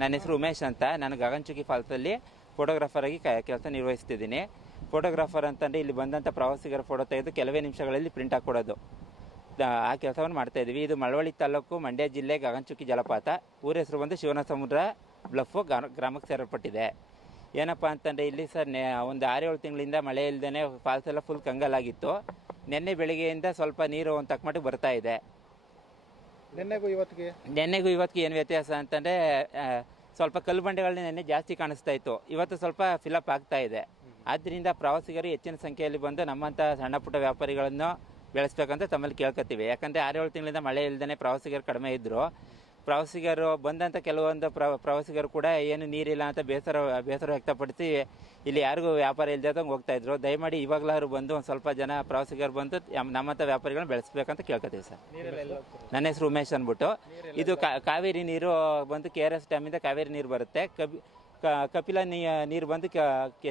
ನನ್ನ ಹೆಸರು ಉಮೇಶ್ ಅಂತ. ನಾನು ಗಗನಚುಕ್ಕಿ ಫಾಲ್ಸಲ್ಲಿ ಫೋಟೋಗ್ರಾಫರ್ ಆಗಿ ಕೆಲಸ ನಿರ್ವಹಿಸ್ತಿದ್ದೀನಿ. ಫೋಟೋಗ್ರಾಫರ್ ಅಂತಂದರೆ ಇಲ್ಲಿ ಬಂದಂಥ ಪ್ರವಾಸಿಗರ ಫೋಟೋ ತೆಗೆದು ಕೆಲವೇ ನಿಮಿಷಗಳಲ್ಲಿ ಪ್ರಿಂಟ್ ಹಾಕ್ಕೊಡೋದು, ಆ ಕೆಲಸವನ್ನು ಮಾಡ್ತಾಯಿದ್ವಿ. ಇದು ಮಳವಳ್ಳಿ ತಾಲೂಕು, ಮಂಡ್ಯ ಜಿಲ್ಲೆ, ಗಗನಚುಕ್ಕಿ ಜಲಪಾತ. ಊರ ಹೆಸರು ಬಂದು ಶಿವನ ಸಮುದ್ರ ಬ್ಲಫು ಗ್ರಾಮಕ್ಕೆ ಸೇರಲ್ಪಟ್ಟಿದೆ. ಏನಪ್ಪ ಅಂತಂದರೆ ಇಲ್ಲಿ ಸರ್ ಒಂದು 6-7 ತಿಂಗಳಿಂದ ಮಳೆ ಇಲ್ಲದೇ ಫಾಲ್ಸ್ ಎಲ್ಲ ಫುಲ್ ಕಂಗಲಾಗಿತ್ತು. ನಿನ್ನೆ ಬೆಳಿಗ್ಗೆಯಿಂದ ಸ್ವಲ್ಪ ನೀರು ಒಂದು ತಕ್ಕ ಮಟ್ಟಿಗೆ ಬರ್ತಾ ಇದೆ. ನೆನ್ನೆಗೂ ಇವತ್ತಿಗೆ ಏನು ವ್ಯತ್ಯಾಸ ಅಂತಂದರೆ ಸ್ವಲ್ಪ ಕಲ್ಲು ಬಂಡೆಗಳನ್ನ ನೆನ್ನೆ ಜಾಸ್ತಿ ಕಾಣಿಸ್ತಾ ಇತ್ತು, ಇವತ್ತು ಸ್ವಲ್ಪ ಫಿಲಪ್ ಆಗ್ತಾ ಇದೆ. ಆದ್ದರಿಂದ ಪ್ರವಾಸಿಗರು ಹೆಚ್ಚಿನ ಸಂಖ್ಯೆಯಲ್ಲಿ ಬಂದು ನಮ್ಮಂಥ ಸಣ್ಣ ಪುಟ್ಟ ವ್ಯಾಪಾರಿಗಳನ್ನು ಬೆಳೆಸ್ಬೇಕಂತ ತಮ್ಮಲ್ಲಿ ಕೇಳ್ಕೊತೀವಿ. ಯಾಕಂದರೆ 6-7 ತಿಂಗಳಿಂದ ಮಳೆ ಇಲ್ಲದೇ ಪ್ರವಾಸಿಗರು ಕಡಿಮೆ ಇದ್ದರು. ಪ್ರವಾಸಿಗರು ಬಂದಂಥ ಕೆಲವೊಂದು ಪ್ರವಾಸಿಗರು ಕೂಡ ಏನು ನೀರಿಲ್ಲ ಅಂತ ಬೇಸರ ವ್ಯಕ್ತಪಡಿಸಿ ಇಲ್ಲಿ ಯಾರಿಗೂ ವ್ಯಾಪಾರ ಇಲ್ಲದಂಗೆ ಹೋಗ್ತಾಯಿದ್ರು. ದಯಮಾಡಿ ಇವಾಗಲಾದ್ರು ಬಂದು ಒಂದು ಸ್ವಲ್ಪ ಜನ ಪ್ರವಾಸಿಗರು ಬಂದು ನಮ್ಮಂಥ ವ್ಯಾಪಾರಿಗಳನ್ನ ಬೆಳೆಸ್ಬೇಕಂತ ಕೇಳ್ಕೊತೀವಿ ಸರ್. ನನ್ನ ಹೆಸರು ಉಮೇಶ್ ಅಂದ್ಬಿಟ್ಟು. ಇದು ಕಾವೇರಿ ನೀರು ಬಂದು KRS ಡ್ಯಾಮಿಂದ ಕಾವೇರಿ ನೀರು ಬರುತ್ತೆ. ಕಪಿಲ ನೀರು ಬಂದು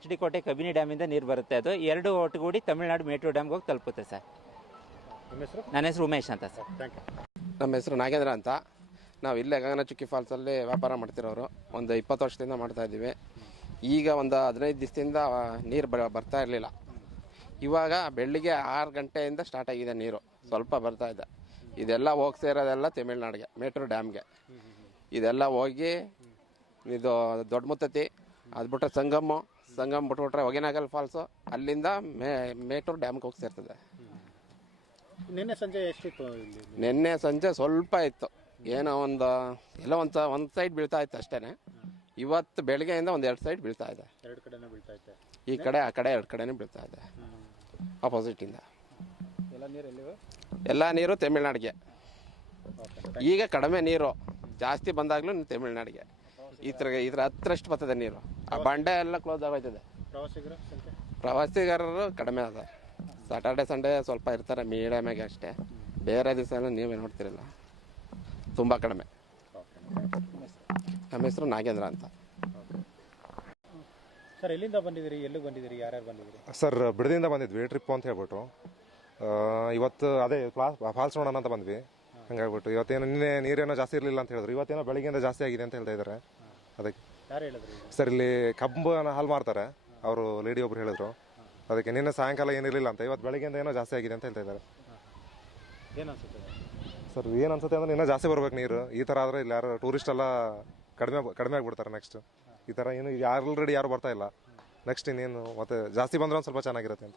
HD ಕೋಟೆ ಕಬಿನಿ ಡ್ಯಾಮಿಂದ ನೀರು ಬರುತ್ತೆ. ಅದು ಎರಡು ಒಟ್ಟುಗೂಡಿ ತಮಿಳುನಾಡು ಮೇಟೂರು ಡ್ಯಾಮ್ಗೆ ಹೋಗಿ ತಲುಪುತ್ತೆ ಸರ್. ನನ್ನ ಹೆಸರು ಉಮೇಶ್ ಅಂತ ಸರ್. ನಮ್ಮ ಹೆಸರು ನಾಗೇಂದ್ರ ಅಂತ. ನಾವು ಇಲ್ಲೇ ಗಗನಚುಕ್ಕಿ ಫಾಲ್ಸಲ್ಲಿ ವ್ಯಾಪಾರ ಮಾಡ್ತಿರೋರು. ಒಂದು 20 ವರ್ಷದಿಂದ ಮಾಡ್ತಾಯಿದ್ದೀವಿ. ಈಗ ಒಂದು 15 ದಿವಸದಿಂದ ನೀರು ಬರ್ತಾ ಇರಲಿಲ್ಲ. ಇವಾಗ ಬೆಳಿಗ್ಗೆ 6 ಗಂಟೆಯಿಂದ ಸ್ಟಾರ್ಟ್ ಆಗಿದೆ ನೀರು, ಸ್ವಲ್ಪ ಬರ್ತಾ ಇದೆ. ಇದೆಲ್ಲ ಹೋಗಿ ಸೇರೋದೆಲ್ಲ ತಮಿಳ್ನಾಡಿಗೆ, ಮೇಟೂರು ಡ್ಯಾಮ್ಗೆ. ಇದೆಲ್ಲ ಹೋಗಿ ಇದು ದೊಡ್ಡ ಮುತ್ತತಿ, ಅದು ಬಿಟ್ಟರೆ ಸಂಗಮ್ ಬಿಟ್ಬಿಟ್ರೆ ಹೊಗೆನಕಲ್ ಫಾಲ್ಸು, ಅಲ್ಲಿಂದ ಮೇಟೂರು ಡ್ಯಾಮ್ಗೆ ಹೋಗಿ ಸೇರ್ತದೆ. ನಿನ್ನೆ ಸಂಜೆ ಎಷ್ಟಿತ್ತು? ನಿನ್ನೆ ಸಂಜೆ ಸ್ವಲ್ಪ ಇತ್ತು, ಏನೋ ಒಂದು ಸೈಡ್ ಬೀಳ್ತಾ ಇತ್ತು ಅಷ್ಟೇ. ಇವತ್ತು ಬೆಳಗ್ಗೆಯಿಂದ 1-2 ಸೈಡ್ ಬೀಳ್ತಾ ಇದೆ. ಈ ಕಡೆ ಆ ಕಡೆ 2 ಕಡೆನೂ ಬೀಳ್ತಾ ಇದೆ ಆಪೋಸಿಟಿಂದ. ಎಲ್ಲ ನೀರು ತಮಿಳ್ನಾಡಿಗೆ. ಈಗ ಕಡಿಮೆ ನೀರು, ಜಾಸ್ತಿ ಬಂದಾಗ್ಲೂ ತಮಿಳ್ನಾಡಿಗೆ. ಇದ್ರ ಹತ್ರಷ್ಟು ಬರ್ತದೆ ನೀರು. ಆ ಬಂಡೆ ಎಲ್ಲ ಕ್ಲೋಸ್ ಆಗೋಯ್ತದೆ. ಪ್ರವಾಸಿಗರು ಕಡಿಮೆ ಅದ. ಸಾಟರ್ಡೆ ಸಂಡೇ ಸ್ವಲ್ಪ ಇರ್ತಾರೆ ಮೀಡಿಯಮಾಗಿ ಅಷ್ಟೇ. ಬೇರೆ ದಿವಸ ಎಲ್ಲ ನೀವೇ ನೋಡ್ತಿರಲ್ಲ, ತುಂಬ ಕಡಿಮೆ. ನಮ್ಮ ಹೆಸರು ನಾಗೇಂದ್ರ ಅಂತ ಸರ್. ಎಲ್ಲಿಂದ ಬಂದಿದ್ದೀರಿ, ಎಲ್ಲಿಗೆ ಬಂದಿದ್ದೀರಿ, ಯಾರ್ಯಾರು ಬಂದಿದ್ದೀರಿ? ಸರ್ ಬಿಡದಿಂದ ಬಂದಿದ್ವಿ, ಟ್ರಿಪ್ ಅಂತ ಹೇಳ್ಬಿಟ್ಟು. ಇವತ್ತು ಅದೇ ಫಾಲ್ಸ್ ನೋಡೋಣ ಅಂತ ಬಂದ್ವಿ. ಹಂಗಾಗ್ಬಿಟ್ಟು ಇವತ್ತೇನು ನಿನ್ನೆ ನೀರೇನೋ ಜಾಸ್ತಿ ಇರಲಿಲ್ಲ ಅಂತ ಹೇಳಿದ್ರು, ಇವತ್ತೇನೋ ಬೆಳಗ್ಗೆಯಿಂದ ಜಾಸ್ತಿ ಆಗಿದೆ ಅಂತ ಹೇಳ್ತಾ ಇದ್ದಾರೆ. ಅದಕ್ಕೆ ಸರ್ ಇಲ್ಲಿ ಕಬ್ಬನ ಹಾಲು ಮಾರ್ತಾರೆ, ಅವರು ಲೇಡಿ ಒಬ್ರು ಹೇಳಿದ್ರು. ಅದಕ್ಕೆ ನಿನ್ನೆ ಸಾಯಂಕಾಲ ಏನಿರಲಿಲ್ಲ ಅಂತ, ಇವತ್ತು ಬೆಳಗ್ಗೆಯಿಂದ ಏನೋ ಜಾಸ್ತಿ ಆಗಿದೆ ಅಂತ ಹೇಳ್ತಾ ಇದ್ದಾರೆ. ಸರ್ ಏನು ಅನ್ಸುತ್ತೆ ಅಂದ್ರೆ ಇನ್ನೂ ಜಾಸ್ತಿ ಬರ್ಬೇಕು ನೀರು. ಈ ಥರ ಆದರೆ ಇಲ್ಲಿ ಯಾರು ಟೂರಿಸ್ಟ್ ಎಲ್ಲ ಕಡಿಮೆ ಆಗಿಬಿಡ್ತಾರೆ. ನೆಕ್ಸ್ಟ್ ಈ ಥರ ಏನು ಆಲ್ರೆಡಿ ಯಾರು ಬರ್ತಾ ಇಲ್ಲ. ನೆಕ್ಸ್ಟ್ ಇನ್ನೇನು ಮತ್ತೆ ಜಾಸ್ತಿ ಬಂದ್ರೆ ಒಂದು ಸ್ವಲ್ಪ ಚೆನ್ನಾಗಿರುತ್ತೆ ಅಂತ.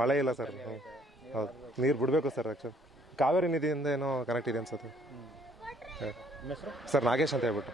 ಮಳೆ ಇಲ್ಲ ಸರ್. ಹೌದು, ನೀರು ಬಿಡಬೇಕು ಸರ್. ಆ್ಯಕ್ಚುಲಿ ಕಾವೇರಿ ನಿಧಿಯಿಂದ ಏನೋ ಕನೆಕ್ಟ್ ಇದೆ ಅನ್ಸುತ್ತೆ ಸರ್. ನಾಗೇಶ್ ಅಂತ ಹೇಳ್ಬಿಟ್ಟು.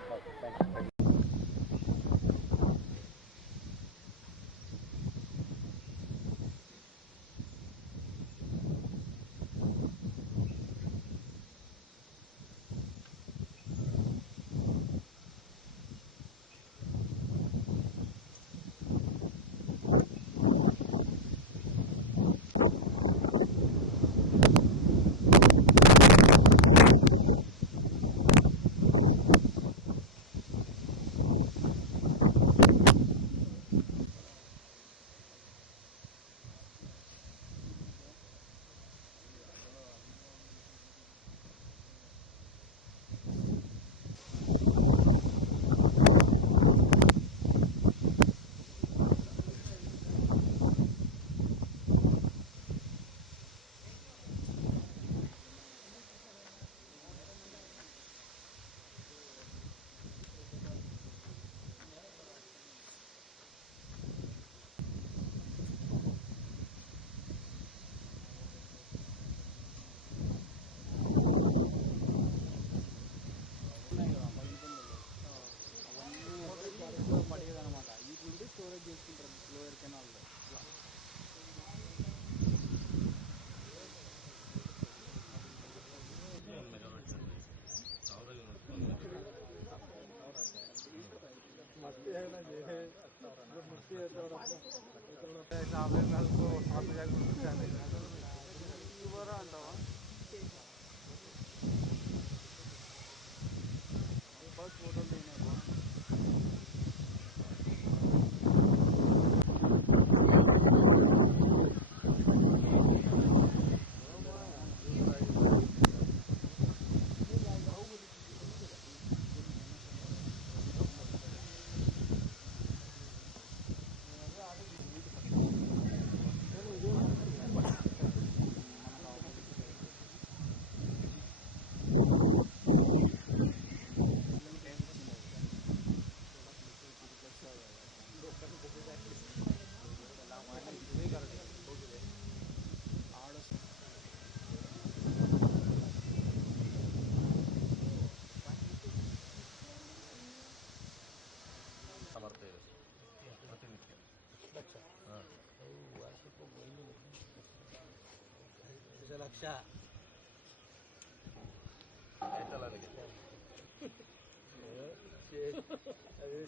ಲಕ್ಷ ಅದು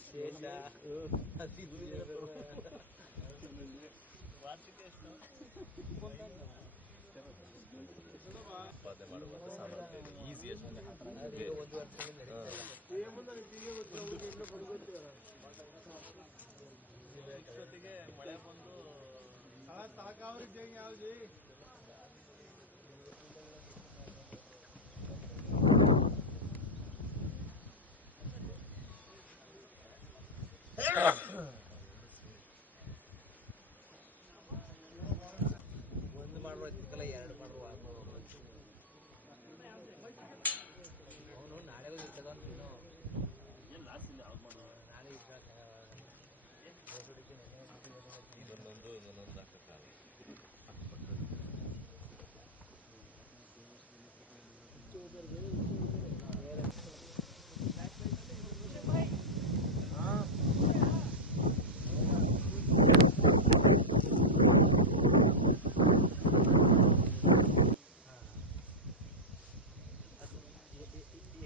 ಶೇಷ ವಾರ್ಷಿಕ ಎಷ್ಟು ಉತ್ಪಾದನೆ ಮಾಡುವಂಥ ಸಾಮರ್ಥ್ಯ ಇದೆ ಈಸಿಯೆಸ್ಟ್ ಒಂದು ವರ್ಷಕ್ಕೆ ಮಳೆ ಬಂದು ಒಂದು ಮಾಡುವ ಎರಡು ಮಾಡುವ ಅವನು ನಾಳೆ ಇರ್ತದ ನಾಳೆ ಇದೊಂದೊಂದು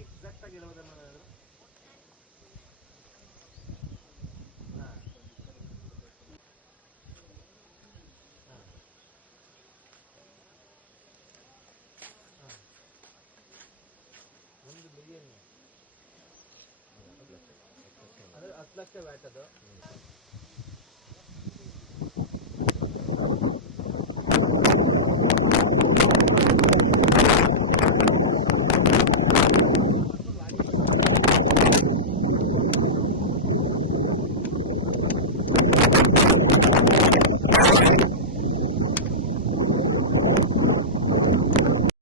ಎಕ್ಸಾಕ್ಟ್ ಆಗಿ ಹೇಳೋದನ್ನ $1 ಮಿಲಿಯನ್ ಅದು 10 ಲಕ್ಷ ವ್ಯಾಟ್ ಅದು